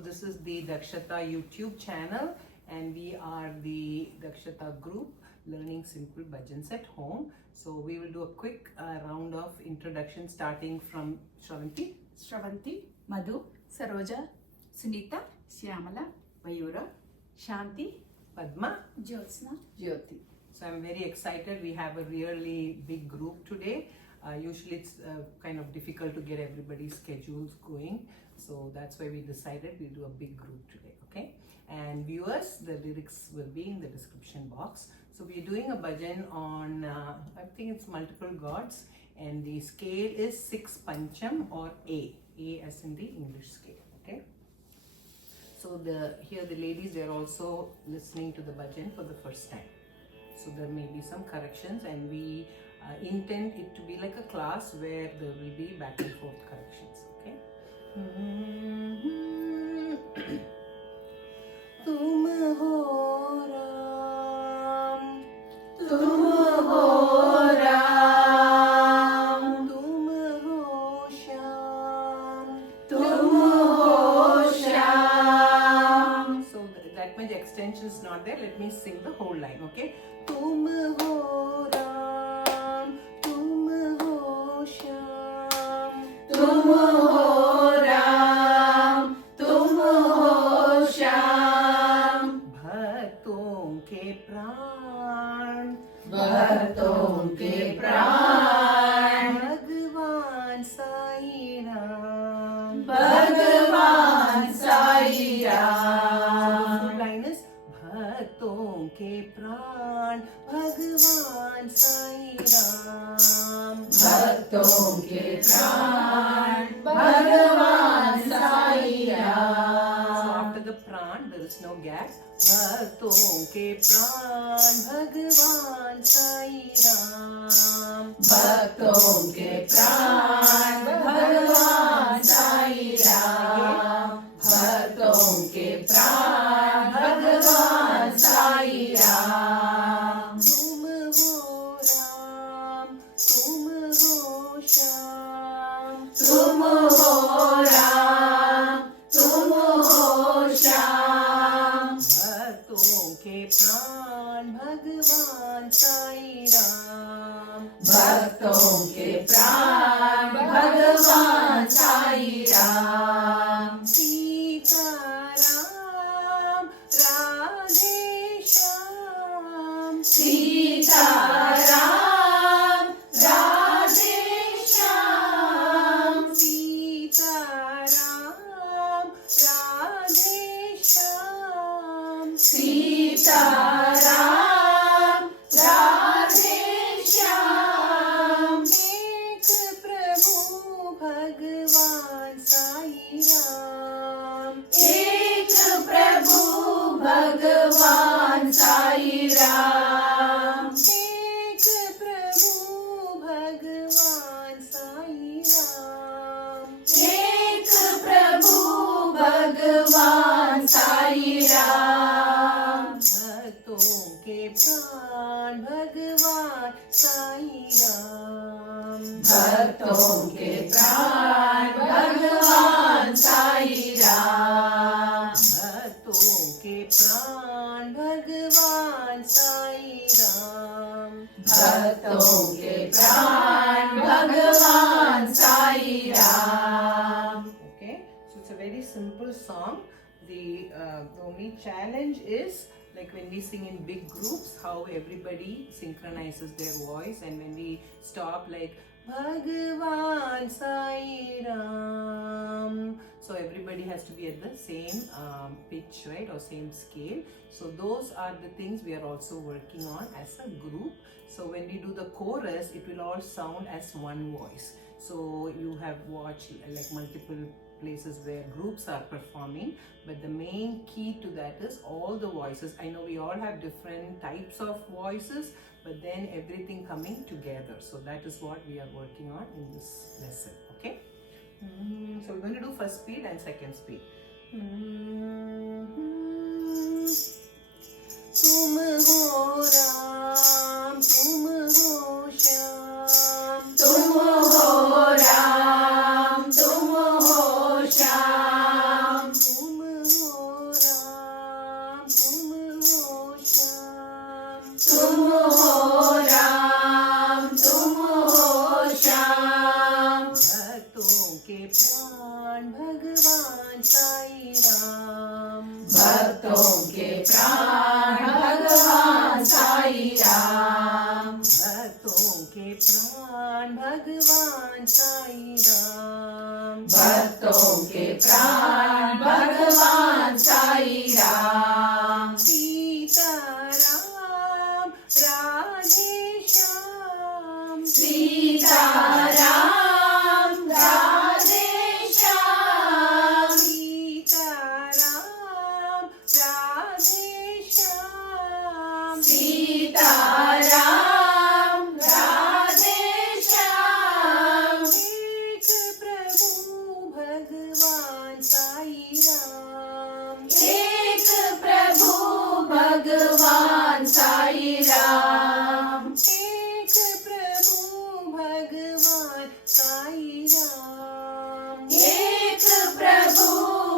this is the Dakshata YouTube channel, and we are the Dakshata group learning simple bhajans at home. So we will do a quick round of introduction starting from Shravanti, Madhu, Saroja, Sunita, Shyamala, Mayura, Shanti, Padma, Jyotsna, Jyoti. So I'm very excited. We have a really big group today. Usually it's kind of difficult to get everybody's schedules going. So that's why we decided we'll do a big group today, okay? And viewers, the lyrics will be in the description box. So we're doing a bhajan on, I think it's multiple gods. And the scale is 6 Pancham or A as in the English scale, okay? So here the ladies, they're also listening to the bhajan for the first time. So there may be some corrections, and we intend it to be like a class where there will be back and forth corrections, okay? तुम हो राम, तुम हो राम, तुम हो श्याम, तुम हो Shyam. So that much extension is not there. Let me sing the whole line, okay? तुम हो राम, तुम हो श्याम, तुम हो राम, तुम हो श्याम. भक्तों के प्राण, भक्तों के प्राण, भगवान साई राम, भगवान Sai Ram. full line is भक्तों के प्राण, भगवान साई राम, भक्तों के प्राण, भगवान Sai So Ram. after the pran, there is no gap. भक्तों के प्राण, भगवान साई राम, भक्तों के प्राण, भगवान साई राम. भक्तों के प्राण, भगवान साई राम. तुम हो राम, तुम हो श्याम, तुम हो राम, तुम हो श्याम. भक्तों के प्राण, भगवान साई राम, भक्तों के प्राण, भगवान साई राम. सीताराम, राधे श्याम, सीताराम, राधे श्याम. सीताराम, राधे श्याम, सीताराम, राधे श्याम. एक प्रभु भगवान साई राम, एक प्रभु भगवान साई राम. एक प्रभु भगवान साई राम, एक प्रभु भगवान साई राम. भक्तों के प्राण, भगवान साई राम, भक्तों के प्राण, भगवान साई राम. भक्तों के प्राण, भगवान साई राम, भक्तों के प्राण, भगवान Sai Ram. Okay, so it's a very simple song. The only challenge is like when we sing in big groups, how everybody synchronizes their voice, and when we stop like Bhagavan Sai Ram, so everybody has to be at the same pitch, right, or same scale. So those are the things we are also working on as a group. So when we do the chorus, it will all sound as one voice. So you have watched like multiple places where groups are performing, but the main key to that is all the voices. I know we all have different types of voices, but then everything coming together. So that is what we are working on in this lesson, okay? So we're going to do first speed and second speed. तुम हो राम, तुम हो श्याम, तुम हो राम, तुम हो श्याम. तुम साई राम। भक्तों के प्राण भगवान साई राम। भक्तों के प्राण भगवान साई राम। भक्तों के प्राण भगवान साई राम। सीताराम राधे श्याम। सीताराम राधे श्याम। सीताराम राधे श्याम। सीताराम राधे श्याम। एक प्रभु भगवान साई राम। एक प्रभु भगवान साई राम। एक प्रभु भगवान साई एक प्रभु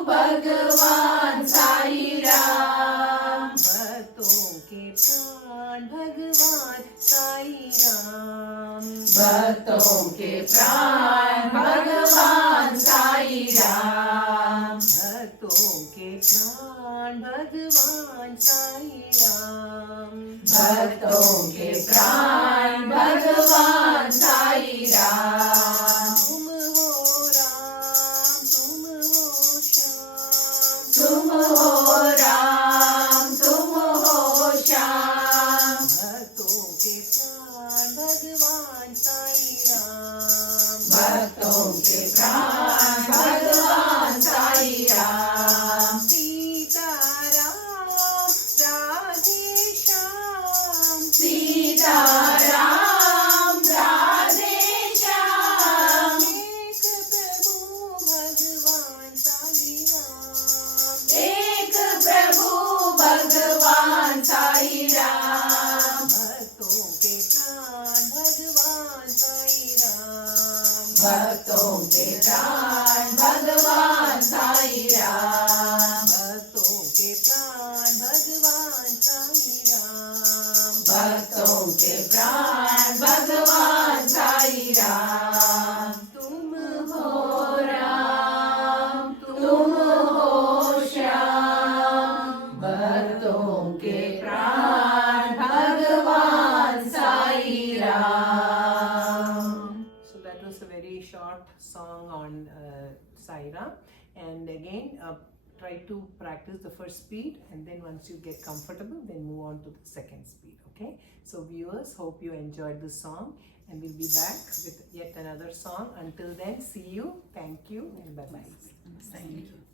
भगवान साई राम। राम। भक्तों के प्राण भगवान साई राम। भक्तों के प्राण भगवान साई राम। भक्तों के प्राण भगवान साई राम। भक्तों के प्राण भगवान साई राम। तुम हो राम, तुम हो श्याम। तुम हो राम, तुम हो श्याम। भक्तों के प्राण भगवान साई राम। भक्तों के प्राण भगवान साई राम। सीताराम राधे श्याम। सीताराम राधे श्याम। एक प्रभु भगवान साई एक प्रभु भगवान साई राम। राम। भक्तों के प्राण भगवान साई राम। भक्तों के प्राण भगवान साई राम। भक्तों के प्राण भगवान साई राम। भक्तों के प्राण भगवान साई राम। तुम हो राम, तुम हो श्याम। भक्तों के प्राण भगवान Sai Ram. So that was a very short song on Sai Ram. And again, try to practice the first speed, and then once you get comfortable, then move on to the second speed. Okay? So viewers, hope you enjoyed this song, and we'll be back with yet another song. Until then, see you, thank you, and bye bye. Thank you.